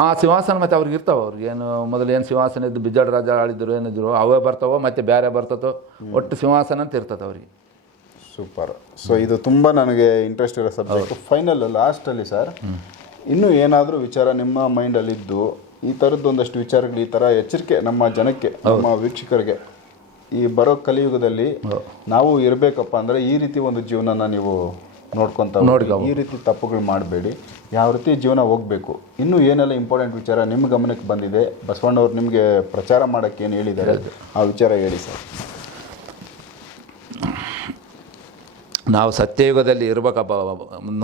ಆ ಸಿಂಹಾಸನ ಮತ್ತೆ ಅವ್ರಿಗೆ ಇರ್ತಾವೆ ಅವ್ರಿಗೆ. ಏನು ಮೊದಲು ಏನು ಸಿಂಹಾಸನ ಇದ್ದು ಬಿಜ್ಜಳ ರಾಜ ಆಳಿದ್ರು ಏನಿದ್ರು ಅವೇ ಬರ್ತಾವೋ ಮತ್ತೆ ಬೇರೆ ಬರ್ತತೋ ಒಟ್ಟು ಸಿಂಹಾಸನ ಅಂತ ಇರ್ತದೆ ಅವ್ರಿಗೆ. ಸೂಪರ್. ಸೊ ಇದು ತುಂಬ ನನಗೆ ಇಂಟ್ರೆಸ್ಟ್ ಇರೋ ಸಬ್ಜೆಕ್ಟ್ ಫೈನಲ್ ಲಾಸ್ಟಲ್ಲಿ ಸರ್ ಇನ್ನೂ ಏನಾದರೂ ವಿಚಾರ ನಿಮ್ಮ ಮೈಂಡಲ್ಲಿದ್ದು ಈ ಥರದ್ದು ಒಂದಷ್ಟು ವಿಚಾರಗಳು ಈ ಥರ ಎಚ್ಚರಿಕೆ ನಮ್ಮ ಜನಕ್ಕೆ ನಮ್ಮ ವೀಕ್ಷಕರಿಗೆ ಈ ಬರೋ ಕಲಿಯುಗದಲ್ಲಿ ನಾವು ಇರಬೇಕಪ್ಪ ಅಂದರೆ ಈ ರೀತಿ ಒಂದು ಜೀವನನ ನೀವು ನೋಡ್ಕೊಂತ ನೋಡಿ ಈ ರೀತಿ ತಪ್ಪುಗಳು ಮಾಡಬೇಡಿ. ಯಾವ ರೀತಿ ಜೀವನ ಹೋಗಬೇಕು. ಇನ್ನೂ ಏನೆಲ್ಲ ಇಂಪಾರ್ಟೆಂಟ್ ವಿಚಾರ ನಿಮ್ಮ ಗಮನಕ್ಕೆ ಬಂದಿದೆ? ಬಸವಣ್ಣವ್ರು ನಿಮಗೆ ಪ್ರಚಾರ ಮಾಡೋಕ್ಕೆ ಏನು ಹೇಳಿದ್ದಾರೆ? ಆ ವಿಚಾರ ಹೇಳಿ ಸರ್ ನಾವು ಸತ್ಯಯುಗದಲ್ಲಿ ಇರಬೇಕಪ್ಪ,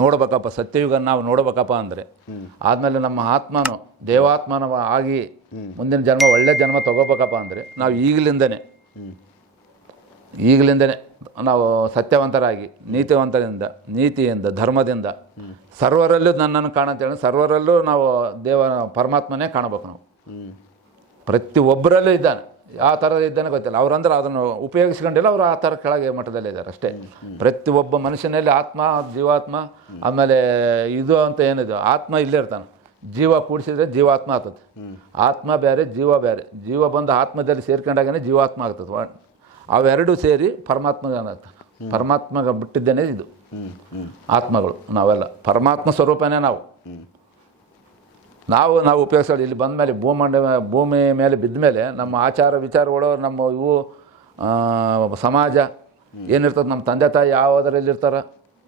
ನೋಡ್ಬೇಕಪ್ಪ, ಸತ್ಯಯುಗ ನಾವು ನೋಡ್ಬೇಕಪ್ಪ ಅಂದರೆ, ಆದಮೇಲೆ ನಮ್ಮ ಆತ್ಮನು, ದೇವಾತ್ಮನ ಆಗಿ ಮುಂದಿನ ಜನ್ಮ, ಒಳ್ಳೆ ಜನ್ಮ ತಗೋಬೇಕಪ್ಪ ಅಂದರೆ, ನಾವು ಈಗಲಿಂದನೇ ಈಗಲಿಂದನೇ ನಾವು ಸತ್ಯವಂತರಾಗಿ, ನೀತಿವಂತರಿಂದ, ನೀತಿಯಿಂದ, ಧರ್ಮದಿಂದ, ಸರ್ವರಲ್ಲೂ ನನ್ನನ್ನು ಕಾಣಂತೇಳಿ ಸರ್ವರಲ್ಲೂ ನಾವು ದೇವ ಪರಮಾತ್ಮನೇ ಕಾಣಬೇಕು ನಾವು. ಪ್ರತಿ ಒಬ್ಬರಲ್ಲೂ ಇದ್ದಾನೆ. ಯಾವ ಥರ ಇದ್ದಾನೆ ಗೊತ್ತಿಲ್ಲ. ಅವ್ರಂದ್ರೆ ಅದನ್ನು ಉಪಯೋಗಿಸ್ಕೊಂಡಿಲ್ಲ ಅವರು ಆ ಥರ ಕೆಳಗೆ ಮಟ್ಟದಲ್ಲಿ ಇದ್ದಾರೆ ಅಷ್ಟೇ. ಪ್ರತಿಯೊಬ್ಬ ಮನುಷ್ಯನಲ್ಲಿ ಆತ್ಮ ಜೀವಾತ್ಮ ಆಮೇಲೆ ಇದು ಅಂತ ಏನಿದೆ ಆತ್ಮ ಇಲ್ಲೇ ಇರ್ತಾನೆ. ಜೀವ ಕೂಡಿಸಿದ್ರೆ ಜೀವಾತ್ಮ ಆಗ್ತದೆ. ಆತ್ಮ ಬೇರೆ ಜೀವ ಬೇರೆ. ಜೀವ ಬಂದು ಆತ್ಮದಲ್ಲಿ ಸೇರ್ಕೊಂಡಾಗನೇ ಜೀವಾತ್ಮ ಆಗ್ತದೆ. ಅವೆರಡೂ ಸೇರಿ ಪರಮಾತ್ಮಗ ಪರಮಾತ್ಮಗ ಬಿಟ್ಟಿದ್ದೇನೆ ಇದು. ಆತ್ಮಗಳು ನಾವೆಲ್ಲ. ಪರಮಾತ್ಮ ಸ್ವರೂಪನೇ ನಾವು. ನಾವು ನಾವು ಉಪಯೋಗಿಸೋದು ಇಲ್ಲಿ ಬಂದ ಮೇಲೆ ಭೂಮಂಡ ಭೂಮಿ ಮೇಲೆ ಬಿದ್ದ ಮೇಲೆ ನಮ್ಮ ಆಚಾರ ವಿಚಾರಗಳು ನಮ್ಮ ಇವು ಸಮಾಜ ಏನಿರ್ತದೆ ನಮ್ಮ ತಂದೆ ತಾಯಿ ಯಾವುದರಲ್ಲಿ ಇರ್ತಾರ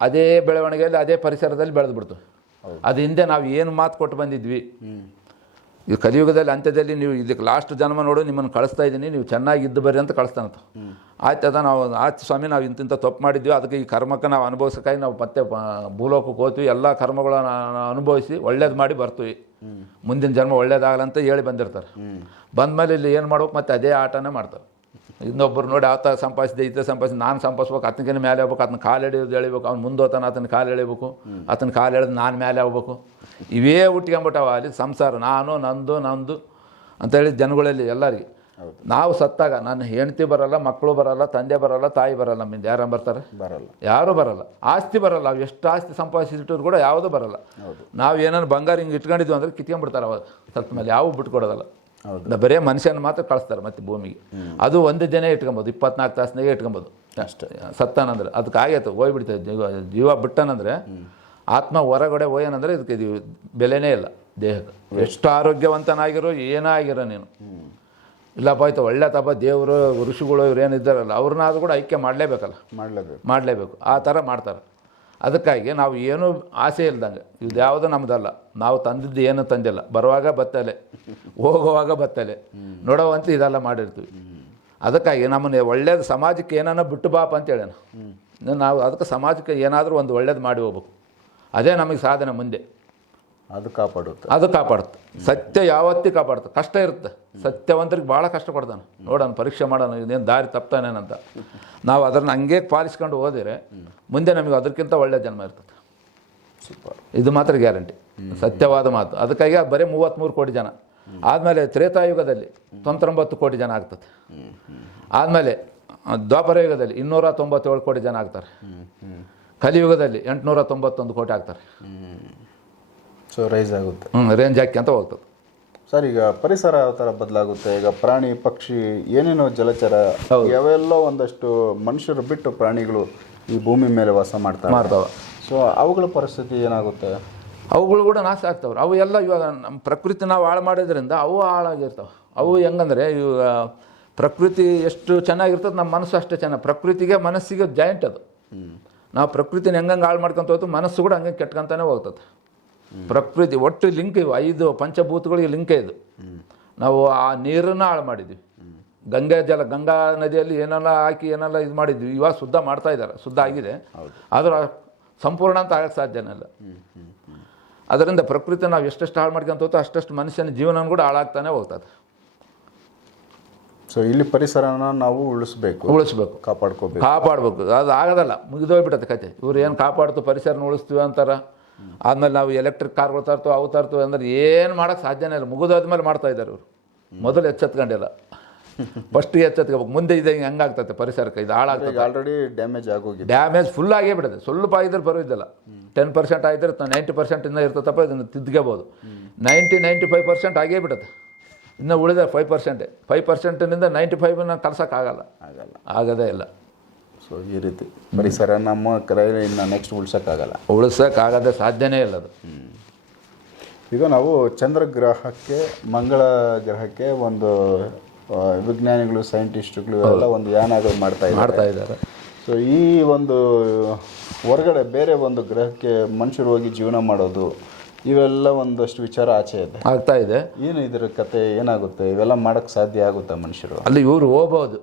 ಅದೇ ಬೆಳವಣಿಗೆಯಲ್ಲಿ ಅದೇ ಪರಿಸರದಲ್ಲಿ ಬೆಳೆದು ಬಿಡ್ತು ಅದು ಹಿಂದೆ ನಾವು ಏನು ಮಾತು ಕೊಟ್ಟು ಬಂದಿದ್ವಿ. ಈ ಕಲಿಯುಗದಲ್ಲಿ ಅಂತ್ಯದಲ್ಲಿ ನೀವು ಇದಕ್ಕೆ ಲಾಸ್ಟ್ ಜನ್ಮ ನೋಡು ನಿಮ್ಮನ್ನು ಕಳಿಸ್ತಾ ಇದ್ದೀನಿ ನೀವು ಚೆನ್ನಾಗಿ ಇದ್ದು ಬರ್ರಿ ಅಂತ ಕಳಿಸ್ತಾನಂತ. ಆಯ್ತು ಅದ ನಾವು, ಆಯ್ತು ಸ್ವಾಮಿ, ನಾವು ಇಂತಿಂಥ ತಪ್ಪು ಮಾಡಿದ್ವಿ. ಅದಕ್ಕೆ ಈ ಕರ್ಮಕ್ಕೆ ನಾವು ಅನುಭವಿಸೋಕ್ಕಾಗಿ ನಾವು ಮತ್ತೆ ಭೂಲೋಕಕ್ಕೆ ಹೋಗ್ತೀವಿ ಎಲ್ಲ ಕರ್ಮಗಳನ್ನ ಅನುಭವಿಸಿ ಒಳ್ಳೇದು ಮಾಡಿ ಬರ್ತೀವಿ. ಮುಂದಿನ ಜನ್ಮ ಒಳ್ಳೇದಾಗಲ್ಲ ಅಂತ ಹೇಳಿ ಬಂದಿರ್ತಾರೆ. ಬಂದಮೇಲೆ ಇಲ್ಲಿ ಏನು ಮಾಡ್ಬೇಕು? ಮತ್ತೆ ಅದೇ ಆಟನೇ ಮಾಡ್ತಾರೆ. ಇನ್ನೊಬ್ಬರು ನೋಡಿ ಆತ ಸಂಪಾದಿಸಿದೆ ಇದ್ದ ಸಂಪಾದಿಸಿ ನಾನು ಸಂಪಾದಿಸ್ಬೇಕು ಆತನಿಗೆ ಮೇಲೆ ಹೋಗ್ಬೇಕು ಆತನ ಕಾಲು ಎಳೆಯೋದು ಎಳಿಬೇಕು. ಅವ್ನು ಮುಂದೆ ಹೋತಾನೆ, ಆತನ ಕಾಲು ಎಳಿಬೇಕು. ಆತನ ಕಾಲು ಎಳೆದು ನಾನು ಮೇಲೆ ಹೋಗ್ಬೇಕು ಇವೇ ಹುಟ್ಕೊಂಬಿಟ್ಟವ ಅಲ್ಲಿ ಸಂಸಾರ. ನಾನು, ನಂದು ನಂದು ಅಂತೇಳಿ ಜನಗಳಲ್ಲಿ ಎಲ್ಲರಿಗೆ ನಾವು ಸತ್ತಾಗ ನನ್ನ ಹೆಂಡತಿ ಬರಲ್ಲ ಮಕ್ಕಳು ಬರಲ್ಲ ತಂದೆ ಬರಲ್ಲ ತಾಯಿ ಬರಲ್ಲ ನಮ್ಮಿಂದ ಯಾರು ಬರ್ತಾರೆ? ಬರಲ್ಲ. ಯಾರು ಬರಲ್ಲ. ಆಸ್ತಿ ಬರಲ್ಲ ಅವು ಎಷ್ಟು ಆಸ್ತಿ ಸಂಪಾದಿಸಿಟ್ಟರು ಕೂಡ ಯಾವುದೂ ಬರಲ್ಲ. ನಾವು ಏನಾದ್ರು ಬಂಗಾರ ಹಿಂಗೆ ಇಟ್ಕೊಂಡಿದ್ವಿ ಅಂದ್ರೆ ಕಿತ್ಕೊಂಡ್ಬಿಡ್ತಾರೆ ಅವಾಗ. ಸತ್ತ ಮೇಲೆ ಯಾವ ಬಿಟ್ಕೊಡೋದಲ್ಲ. ಬರೀ ಮನುಷ್ಯನ ಮಾತ್ರ ಕಳಿಸ್ತಾರೆ ಮತ್ತೆ ಭೂಮಿಗೆ. ಅದು ಒಂದು ದಿನ ಇಟ್ಕೊಬೋದು ಇಪ್ಪತ್ನಾಲ್ಕು ತಾಸಿನಾಗೆ ಇಟ್ಕೊಬೋದು. ಅಷ್ಟೇ. ಸತ್ತಾನಂದ್ರೆ ಅದಕ್ಕೆ ಆಗೈತೆ ಹೋಗ್ಬಿಡ್ತದೆ. ಜೀವ ಜೀವ ಬಿಟ್ಟನಂದ್ರೆ ಆತ್ಮ ಹೊರಗಡೆ ಹೋಯನಂದ್ರೆ ಇದಕ್ಕೆ ಇದು ಬೆಲೆನೇ ಇಲ್ಲ ದೇಹಕ್ಕೆ. ಎಷ್ಟು ಆರೋಗ್ಯವಂತನಾಗಿರೋ ಏನೇ ಆಗಿರೋ ನೀನು ಇಲ್ಲಪ್ಪ ಆಯ್ತು ಒಳ್ಳೆ ತಪ್ಪ ದೇವರು ಋಷಿಗಳು ಇವ್ರು ಏನಿದ್ದಾರಲ್ಲ ಅವ್ರನ್ನಾದ್ರೂ ಕೂಡ ಐಕ್ಯ ಮಾಡಲೇಬೇಕಲ್ಲ? ಮಾಡಲೇಬೇಕು. ಮಾಡಲೇಬೇಕು. ಆ ಥರ ಮಾಡ್ತಾರೆ. ಅದಕ್ಕಾಗಿ ನಾವು ಏನೂ ಆಸೆ ಇಲ್ದಂಗೆ ಇದು ಯಾವುದೂ ನಮ್ಮದಲ್ಲ ನಾವು ತಂದಿದ್ದು ಏನು ತಂದಿಲ್ಲ ಬರುವಾಗ ಬತ್ತಲೆ ಹೋಗುವಾಗ ಬತ್ತಲೆ ನೋಡೋವಂತೂ ಇದೆಲ್ಲ ಮಾಡಿರ್ತೀವಿ. ಅದಕ್ಕಾಗಿ ನಮ್ಮನ್ನ ಒಳ್ಳೇದು ಸಮಾಜಕ್ಕೆ ಏನಾನ ಬಿಟ್ಟು ಬಾಪ ಅಂತ ಹೇಳೋಣ. ನಾವು ಅದಕ್ಕೆ ಸಮಾಜಕ್ಕೆ ಏನಾದರೂ ಒಂದು ಒಳ್ಳೇದು ಮಾಡಿ ಹೋಗ್ಬೇಕು. ಅದೇ ನಮಗೆ ಸಾಧನೆ ಮುಂದೆ. ಅದು ಕಾಪಾಡುತ್ತೆ. ಅದು ಕಾಪಾಡುತ್ತೆ. ಸತ್ಯ ಯಾವತ್ತೂ ಕಾಪಾಡುತ್ತೆ. ಕಷ್ಟ ಇರುತ್ತೆ. ಸತ್ಯವಂತರಿಗೆ ಭಾಳ ಕಷ್ಟ ಕೊಡ್ತಾನೆ. ನೋಡೋಣ ಪರೀಕ್ಷೆ ಮಾಡೋಣ ಇದೇನು ದಾರಿ ತಪ್ತಾನೇನಂತ. ನಾವು ಅದನ್ನು ಹಂಗೆ ಪಾಲಿಸ್ಕೊಂಡು ಹೋದರೆ ಮುಂದೆ ನಮಗೆ ಅದಕ್ಕಿಂತ ಒಳ್ಳೆಯ ಜನ್ಮ ಇರ್ತದೆ. ಸೂಪರ್. ಇದು ಮಾತ್ರ ಗ್ಯಾರಂಟಿ. ಸತ್ಯವಾದ ಮಾತು. ಅದಕ್ಕಾಗಿ ಅದು ಬರೀ ಮೂವತ್ತ್ಮೂರು ಕೋಟಿ ಜನ. ಆದಮೇಲೆ ತ್ರೇತಾಯುಗದಲ್ಲಿ ತೊಂಬತ್ತೊಂಬತ್ತು ಕೋಟಿ ಜನ ಆಗ್ತದೆ. ಆದಮೇಲೆ ದ್ವಾಪರ ಯುಗದಲ್ಲಿ ಇನ್ನೂರ ತೊಂಬತ್ತೇಳು ಕೋಟಿ ಜನ ಆಗ್ತಾರೆ. ಕಲಿಯುಗದಲ್ಲಿ ಎಂಟುನೂರ ತೊಂಬತ್ತೊಂದು ಕೋಟಿ ಆಗ್ತಾರೆ. ಸೊ ರೈಸ್ ಆಗುತ್ತೆ. ಹ್ಞೂ ರೇಂಜ್ ಹಾಕಿ ಅಂತ ಹೋಗ್ತದೆ. ಸರ್ ಈಗ ಪರಿಸರ ಯಾವ ಥರ ಬದಲಾಗುತ್ತೆ? ಈಗ ಪ್ರಾಣಿ ಪಕ್ಷಿ ಏನೇನೋ ಜಲಚರ ಯಾವೆಲ್ಲೋ ಒಂದಷ್ಟು ಮನುಷ್ಯರು ಬಿಟ್ಟು ಪ್ರಾಣಿಗಳು ಈ ಭೂಮಿ ಮೇಲೆ ವಾಸ ಮಾಡ್ತಾರೆ. ಮಾಡ್ತಾವೆ. ಸೊ ಅವುಗಳ ಪರಿಸ್ಥಿತಿ ಏನಾಗುತ್ತೆ? ಅವುಗಳು ಕೂಡ ನಾಶ ಆಗ್ತಾವ್ರೆ. ಅವು ಎಲ್ಲ ಇವಾಗ ನಮ್ಮ ಪ್ರಕೃತಿ ನಾವು ಹಾಳು ಮಾಡೋದ್ರಿಂದ ಅವು ಹಾಳಾಗಿರ್ತಾವೆ. ಅವು ಹೆಂಗಂದ್ರೆ ಇವಾಗ ಪ್ರಕೃತಿ ಎಷ್ಟು ಚೆನ್ನಾಗಿರ್ತದೆ ನಮ್ಮ ಮನಸ್ಸು ಅಷ್ಟೇ ಚೆನ್ನಾಗಿ ಪ್ರಕೃತಿಗೆ ಮನಸ್ಸಿಗೆ ಜಾಯಿಂಟ್ ಅದು. ನಾವು ಪ್ರಕೃತಿನ ಹೆಂಗಂಗೆ ಹಾಳು ಮಾಡ್ಕೊಂತ ಹೋಯ್ತು ಮನಸ್ಸು ಕೂಡ ಹಂಗೆ ಕೆಟ್ಕೊಂತಾನೆ ಹೋಗ್ತದೆ. ಪ್ರಕೃತಿ ಒಟ್ಟು ಲಿಂಕ್ ಇವು. ಐದು ಪಂಚಭೂತಗಳಿಗೆ ಲಿಂಕ್ ಇದು. ನಾವು ಆ ನೀರನ್ನು ಹಾಳು ಮಾಡಿದ್ವಿ. ಗಂಗಾ ಜಲ ಗಂಗಾ ನದಿಯಲ್ಲಿ ಏನೆಲ್ಲ ಹಾಕಿ ಏನೆಲ್ಲ ಇದು ಮಾಡಿದ್ವಿ. ಇವಾಗ ಶುದ್ಧ ಮಾಡ್ತಾ ಇದ್ದಾರೆ. ಶುದ್ಧ ಆಗಿದೆ. ಆದ್ರೆ ಸಂಪೂರ್ಣ ಅಂತ ಆಗಕ್ಕೆ ಸಾಧ್ಯನೇ ಇಲ್ಲ. ಅದರಿಂದ ಪ್ರಕೃತಿ ನಾವು ಎಷ್ಟೆಷ್ಟು ಹಾಳು ಮಾಡ್ಕೊಂತ ಅಷ್ಟಷ್ಟು ಮನುಷ್ಯನ ಜೀವನ ಕೂಡ ಹಾಳಾಗ್ತಾನೆ ಹೋಗ್ತದೆ. ಸೊ ಇಲ್ಲಿ ಪರಿಸರನ ನಾವು ಉಳಿಸ್ಬೇಕು. ಉಳಿಸ್ಬೇಕು. ಕಾಪಾಡ್ಕೋಬೇಕು. ಕಾಪಾಡಬೇಕು. ಅದು ಆಗೋದಲ್ಲ. ಮುಗಿದೋಗ್ಬಿಟ್ಟದೆ ಕತೆ ಇವ್ರು ಏನು ಕಾಪಾಡ್ತು ಪರಿಸರನ ಉಳಿಸ್ತೀವಿ ಅಂತಾರ? ಆದ್ಮೇಲೆ ನಾವು ಎಲೆಕ್ಟ್ರಿಕ್ ಕಾರ್ಗಳು ತರ್ತೋ ಅವು ತರ್ತೋ ಅಂದ್ರೆ ಏನು ಮಾಡೋಕ್ಕೆ ಸಾಧ್ಯನೇ ಇಲ್ಲ. ಮುಗಿದೋದ್ಮೇಲೆ ಮಾಡ್ತಾ ಇದ್ದಾರೆ ಇವರು. ಮೊದಲು ಎಚ್ಚೆತ್ಕೊಂಡಿಲ್ಲ. ಫಸ್ಟ್ ಎಚ್ಚೆತ್ಕೋಬೇಕು ಮುಂದೆ ಇದೆ ಹೆಂಗಾಗ್ತದೆ ಪರಿಸರಕ್ಕೆ. ಇದು ಹಾಳಾಗ್ತದೆ ಆಲ್ರೆಡಿ ಡ್ಯಾಮೇಜ್ ಆಗೋಗಿ ಡ್ಯಾಮೇಜ್ ಫುಲ್ ಆಗೇ ಬಿಡುತ್ತೆ ಸ್ವಲ್ಪ ಇದ್ರೆ ಬರೋದಿಲ್ಲ ಟೆನ್ ಪರ್ಸೆಂಟ್ ಆಗಿದ್ರೆ ನೈಂಟಿ ಪರ್ಸೆಂಟ್ ಇನ್ನೂ ಇರ್ತದಪ್ಪ ಇದನ್ನು ತಿದ್ಕೋಬೋದು. ನೈಂಟಿ ನೈಂಟಿ ಫೈವ್ ಪರ್ಸೆಂಟ್ ಆಗೇ ಬಿಡುತ್ತೆ ಇನ್ನು ಉಳಿದ ಫೈವ್ ಪರ್ಸೆಂಟೇ ಫೈವ್ ಪರ್ಸೆಂಟಿನಿಂದ ನೈಂಟಿ ಫೈವ್ನ ಕಳ್ಸೋಕ್ಕಾಗಲ್ಲ ಆಗಲ್ಲ. ಆಗೋದೇ ಇಲ್ಲ. ಸೊ ಈ ರೀತಿ. ಪರಿಸರ ನಮ್ಮ ಇನ್ನು ನೆಕ್ಸ್ಟ್ ಉಳ್ಸೋಕ್ಕಾಗಲ್ಲ. ಉಳಿಸೋಕ್ಕಾಗದ ಸಾಧ್ಯನೇ ಇಲ್ಲ ಅದು. ಈಗ ನಾವು ಚಂದ್ರಗ್ರಹಕ್ಕೆ ಮಂಗಳ ಗ್ರಹಕ್ಕೆ ಒಂದು ವಿಜ್ಞಾನಿಗಳು ಸೈಂಟಿಸ್ಟ್ಗಳು ಎಲ್ಲ ಒಂದು ಯಾನಗಳು ಮಾಡ್ತಾ ಮಾಡ್ತಾ ಇದ್ದಾರೆ. ಸೊ ಈ ಒಂದು ಹೊರಗಡೆ ಬೇರೆ ಒಂದು ಗ್ರಹಕ್ಕೆ ಮನುಷ್ಯರು ಹೋಗಿ ಜೀವನ ಮಾಡೋದು ಇವೆಲ್ಲ ಒಂದಷ್ಟು ವಿಚಾರ ಆಚೆ ಇದೆ. ಆಗ್ತಾ ಇದೆ. ಏನು ಇದರ ಕತೆ ಏನಾಗುತ್ತೆ? ಇವೆಲ್ಲ ಮಾಡೋಕ್ಕೆ ಸಾಧ್ಯ ಆಗುತ್ತಾ ಮನುಷ್ಯರು? ಅಲ್ಲಿ ಇವರು ಹೋಗ್ಬೋದು.